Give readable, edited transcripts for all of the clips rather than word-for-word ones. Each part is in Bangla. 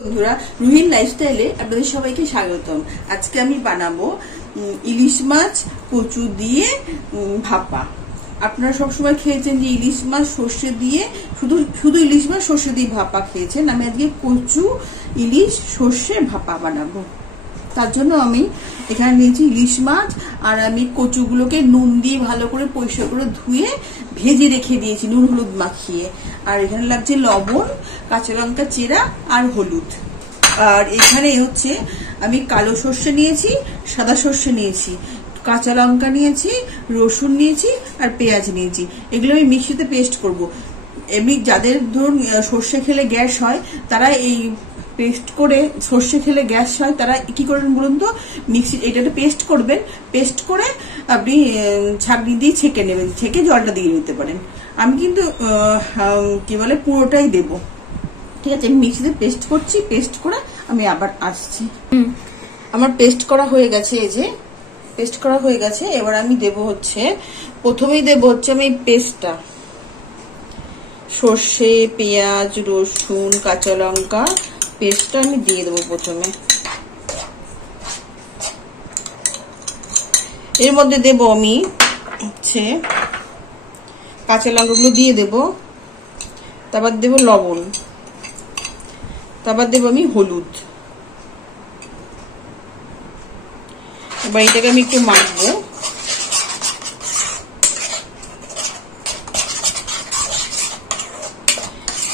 বন্ধুরা, রুহির লাইফস্টাইলে আপনাদের সবাইকে স্বাগতম। আজকে আমি বানাবো ইলিশ মাছ কচু দিয়ে ভাপা। আপনারা সবসময় খেয়েছেন যে ইলিশ মাছ সর্ষে দিয়ে, শুধু ইলিশ মাছ সর্ষে দিয়ে ভাপা খেয়েছেন। আমি আজকে কচু ইলিশ সর্ষে ভাপা বানাবো। তার জন্য আমি এখানে নিয়েছি ইলিশ মাছ, আর আমি কচুগুলোকে নুন দিয়ে ভালো করে পরিষ্কার করে ধুয়ে ভেজে রেখে দিয়েছি নুন হলুদ মাখিয়ে। আর এখানে লাগছে লবণ, কাঁচা লঙ্কা চেরা আর হলুদ। আর এখানে হচ্ছে আমি কালো সর্ষে নিয়েছি, সাদা সর্ষে নিয়েছি, কাঁচা লঙ্কা নিয়েছি, রসুন নিয়েছি আর পেঁয়াজ নিয়েছি। এগুলো আমি মিক্সিতে পেস্ট করব। এমনি যাদের ধরুন সর্ষে খেলে গ্যাস হয়, তারা এই পেস্ট করে, সর্ষে খেলে গ্যাস হয় তারা কি করবেন বলুন তো, মিক্সি এটাতে পেস্ট করবেন। পেস্ট করে আপনি ছাঁকনি দিয়ে ছেঁকে নেবেন, ছেঁকে জলটা দিয়ে নিতে পারেন। আমি কিন্তু কি বলে পুরোটাই দেব। ঠিক আছে, আমি মিক্সিতে পেস্ট করছি, পেস্ট করে আমি আবার আসছি। আমার পেস্ট করা হয়ে গেছে, এই যে পেস্ট করা হয়ে গেছে। এবার আমি দেব হচ্ছে, প্রথমেই দেব হচ্ছে আমি পেস্টটা, সর্ষে, পেঁয়াজ, রসুন, কাঁচা লঙ্কা পেস্টটা আমি দিয়ে দেবো প্রথমে। এর মধ্যে দেব আমি হচ্ছে কাঁচা লঙ্কাগুলো দিয়ে দেব, তারপর দেব লবণ, তারপর দেব আমি হলুদ। এবার এটাকে আমি একটু মাখবো।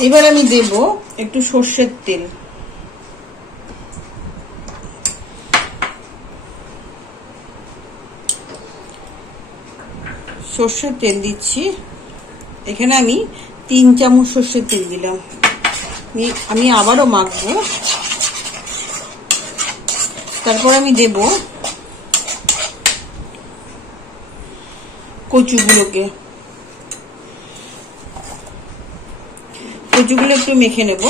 এবার আমি দেব একটু সর্ষের তেল। সর্ষের তেল দিচ্ছি, এখানে আমি 3 চামচ সর্ষের তেল দিলাম। আমি আবারও মাখবো। তারপর আমি দেব কচুগুলোকে, কচুগুলো একটু মেখে নেব।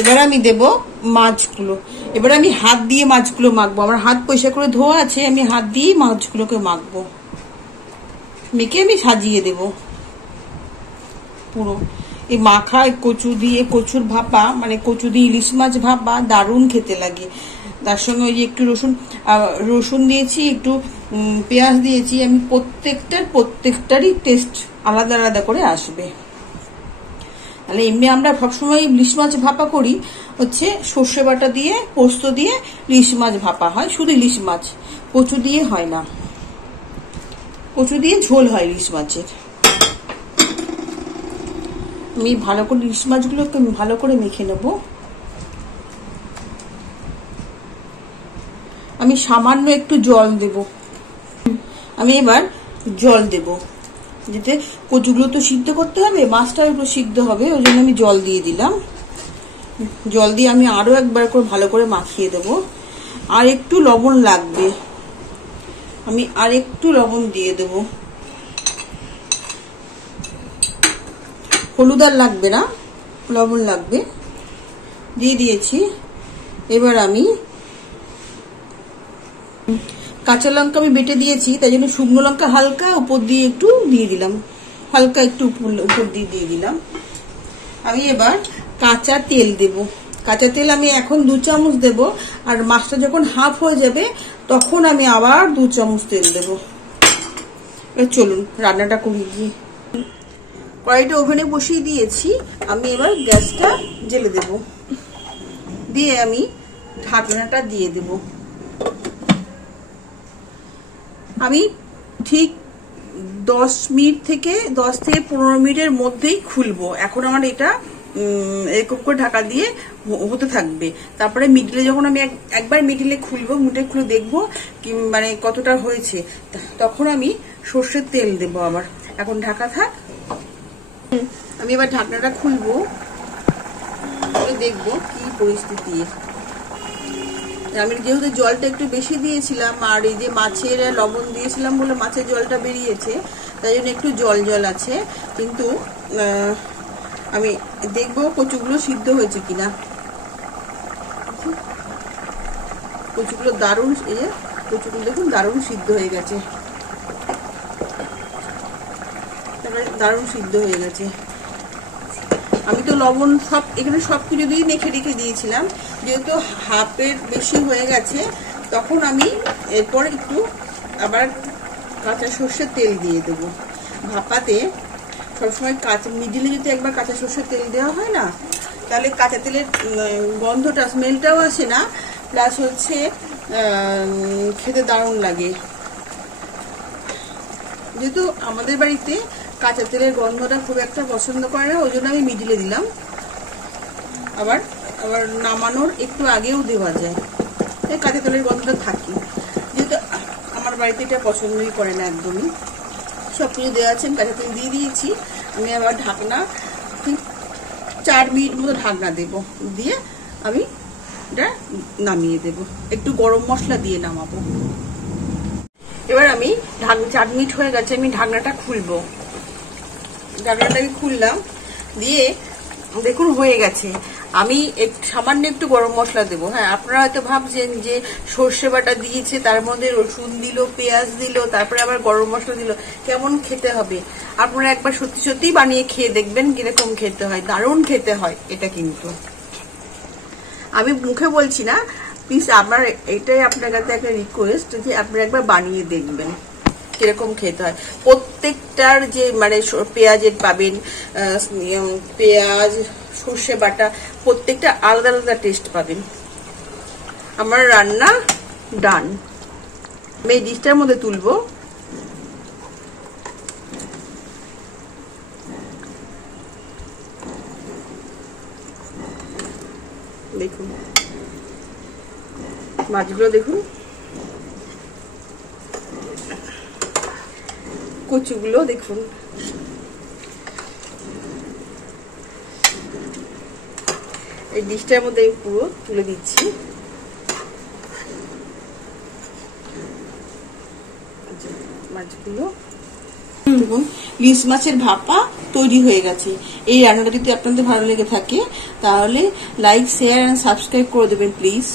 এবার আমি দেব মাছগুলো। এবার আমি হাত দিয়ে মাছগুলো মাখবো। আমার হাত পরিষ্কার করে ধোয়া আছে, আমি হাত দিয়ে মাছগুলোকে মাখবো। মেখে আমি সাজিয়ে দেব পুরো। এই মাখা কচু দিয়ে, কচুর ভাপা মানে কচু দিয়ে ইলিশ মাছ ভাপা দারুণ খেতে লাগে। তার সঙ্গে ওই যে একটু রসুন দিয়েছি, একটু পেঁয়াজ দিয়েছি। আমি প্রত্যেকটারই টেস্ট আলাদা আলাদা করে আসবে। তাহলে এমনি আমরা সবসময় ইলিশ মাছ ভাপা করি হচ্ছে সর্ষে বাটা দিয়ে, পোস্ত দিয়ে ইলিশ মাছ ভাপা হয়, শুধু ইলিশ মাছ, কচু দিয়ে হয় না। কচু দিয়ে ঝোল হয় ইলিশ মাছের। আমি ভালো করে ইলিশ মাছগুলোকে ভালো করে মেখে নেব। আমি সামান্য একটু জল দেব। আমি এবার জল দেব, যাতে কচুগুলো তো সিদ্ধ করতে হবে, মাছটাও একটু সিদ্ধ হবে, ওই জন্য আমি জল দিয়ে দিলাম। জল দিয়ে আমি আরো একবার করে ভালো করে মাখিয়ে দেব। আর একটু লবণ লাগবে, আমি আর একটু লবণ দিয়ে দেব। হলুদ আর লাগবে না, লবণ লাগবে, দিয়ে দিয়েছি। এবার আমি কাঁচা লঙ্কা আমি বেটে দিয়েছি, তাই জন্য শুকনো লঙ্কা হালকা উপর দিয়ে একটু দিয়ে দিলাম, হালকা একটু উপর দিয়ে দিলাম। আমি এবার কাঁচা তেল দেব। কাঁচা তেল আমি এখন 2 চামচ দেব, আর মাছটা যখন হাফ হয়ে যাবে তখন আমি আবার 2 চামচ তেল দেব। চলুন রান্নাটা করি গিয়ে। কড়াইটা ওভেনে বসিয়ে দিয়েছি, আমি এবার গ্যাসটা জ্বেলে দেব, দিয়ে আমি ঢাকনাটা দিয়ে দেব। আমি ঠিক 10 থেকে 15 মিনিটের মধ্যেই খুলবো। এখন আমার এটা এরকম করে ঢাকা দিয়ে হতে থাকবে। তারপরে মিডলে যখন আমি একবার মিডলে খুলবো, মিডলে খুলে দেখবো মানে কতটা হয়েছে, তখন আমি সর্ষের তেল দেবো আবার। এখন ঢাকা থাক, আমি এবার ঢাকনাটা খুলবো, দেখবো কি পরিস্থিতি। আমি যেহেতু জলটা একটু বেশি দিয়েছিলাম, আর এই যে মাছের লবণ দিয়েছিলাম বলে মাছের জলটা বেরিয়েছে, তাই জন্য একটু জল জল আছে। কিন্তু আমি দেখবো কচুগুলো সিদ্ধ হয়েছে কিনা। কচুগুলো দারুণ, এই যে কচুগুলো দেখুন দারুণ সিদ্ধ হয়ে গেছে। দারুণ সিদ্ধ হয়ে গেছে। আমি তো লবণ সব এখানে সবকিছু দিয়ে মেখে রেখে দিয়েছিলাম, যেহেতু হাফের বেশি হয়ে গেছে তখন আমি এরপর একটু আবার কাঁচা সর্ষের তেল দিয়ে দেবো। ভাপাতে সবসময় মিডিলে যদি একবার কাঁচা সর্ষের তেল দেওয়া হয় না, তাহলে কাঁচা তেলের গন্ধটা স্মেলটাও আসে না, প্লাস হচ্ছে খেতে দারুণ লাগে। যেহেতু আমাদের বাড়িতে কাঁচা তেলের গন্ধটা খুব একটা পছন্দ করে না, ওই জন্য আমি মিডিলে দিলাম। আবার নামানোর একটু আগেও দেওয়া যায়, কাঁচা তেলের গন্ধটা থাকে। যেহেতু আমার বাড়িতে এটা পছন্দই করে না একদমই। সব কিছু দেওয়া আছে, আমি কাঁচা তেল দিয়ে দিয়েছি। আমি আবার ঢাকনা 4 মিনিট মতো ঢাকনা দেব, দিয়ে আমি এটা নামিয়ে দেব। একটু গরম মশলা দিয়ে নামাবো। এবার আমি 4 মিনিট হয়ে গেছে, আমি ঢাকনাটা খুলবো। ঢাকনাটা আমি খুললাম, দিয়ে দেখুন হয়ে গেছে। আমি সামান্য একটু গরম মশলা দেবো। হ্যাঁ, আপনারা হয়তো ভাবছেন যে সর্ষে বাটা দিয়েছে, তার মধ্যে রসুন দিল, পেঁয়াজ দিল, তারপরে আবার গরম মশলা দিল, কেমন খেতে হবে। আপনারা একবার সত্যি সত্যি বানিয়ে খেয়ে দেখবেন কিরকম খেতে হয়। দারুণ খেতে হয় এটা। কিন্তু আমি মুখে বলছি না, প্লিজ আমার এটাই আপনার কাছে একটা রিকোয়েস্ট যে আপনারা একবার বানিয়ে দেখবেন কিরকম খেতে হয়। প্রত্যেকটার যে মানে পেঁয়াজের পাবেন, পেঁয়াজ, সর্ষে বাটা, প্রত্যেকটা আলাদা আলাদা টেস্ট পাবেন। আমার রান্না ডান। আমি এই ডিশটার মধ্যে তুলবো। দেখুন মাছগুলো, দেখুন কচুগুলো, দেখুন এই ডিশটার মধ্যে আমি পুরো তুলে দিচ্ছি। মাছগুলো দেখুন, ইলিশ মাছের ভাপা তৈরি হয়ে গেছে। এই রান্নাটা যদি আপনাদের ভালো লেগে থাকে তাহলে লাইক, শেয়ার এন্ড সাবস্ক্রাইব করে দেবেন প্লিজ।